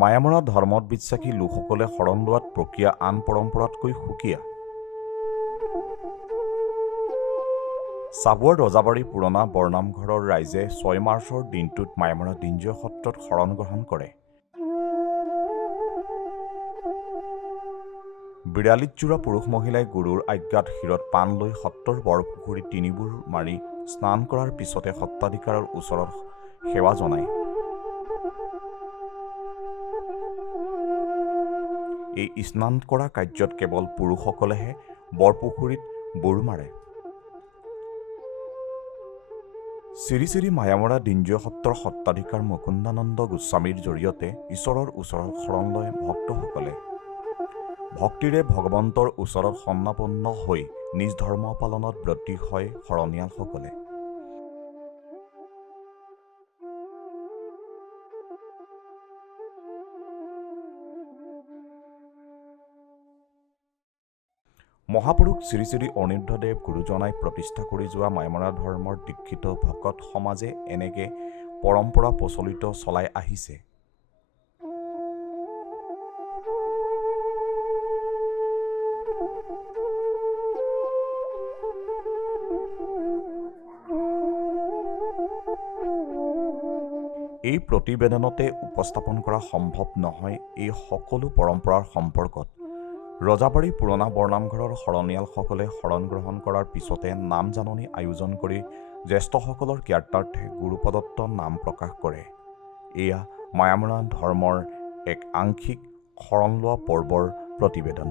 মায়ামৰা ধৰ্মত বিশ্বাসী লোকসকলে শৰণ লোৱাত প্ৰক্ৰিয়া আন পৰম্পৰাতকৈ সুকীয়া। চাবুৱাৰ ৰজাবাৰী পুৰণা বৰনামঘৰৰ ৰাইজে 6 মাৰ্চৰ দিনটোত মায়ামৰা দিঞ্জয় সত্ৰত শৰণ গ্ৰহণ কৰে। বিৰালিতজোৰা পুৰুষ মহিলাই গুৰুৰ আজ্ঞাত শিৰত পাণ লৈ সত্ৰৰ বৰপুখুৰীত তিনিবুৰ মাৰি স্নান কৰাৰ পিছতে সত্ৰাধিকাৰৰ ওচৰত সেৱা জনায়। এই স্নান কৰা কাৰ্যত কেৱল পুৰুষসকলেহে বৰপুখুৰীত বুৰ মাৰে। শ্ৰী শ্ৰী মায়ামৰা দিঞ্জয় সত্ৰৰ সত্ৰাধিকাৰ মুকুন্দানন্দ গোস্বামীৰ জৰিয়তে ঈশ্বৰৰ ওচৰত শৰণ লয় ভক্তসকলে। ভক্তিৰে ভগৱন্তৰ ওচৰত শৰণাপন্ন হৈ নিজ ধৰ্ম পালনত ব্ৰতী হয় শৰণীয়ালসকলে। মহাপুৰুষ শ্ৰী শ্ৰী অনিৰুদ্ধদেৱ গুৰুজনাই প্ৰতিষ্ঠা কৰি যোৱা মায়ামৰা ধৰ্মৰ দীক্ষিত ভকত সমাজে এনেকে পৰম্পৰা প্ৰচলিত চলাই আহিছে। এই প্ৰতিবেদনতে উপস্থাপন কৰা সম্ভৱ নহয় এই সকলো পৰম্পৰাৰ সম্পৰ্কত। ৰজাবাৰী পুৰণা বৰনামঘৰৰ শৰণীয়ালসকলে শৰণ গ্ৰহণ কৰাৰ পিছতে নাম জাননী আয়োজন কৰি জ্যেষ্ঠসকলৰ জ্ঞাতাৰ্থে গুৰুপ্ৰদত্ত নাম প্ৰকাশ কৰে। এয়া মায়ামৰা ধৰ্মৰ এক আংশিক শৰণ লোৱা পৰ্বৰ প্ৰতিবেদন।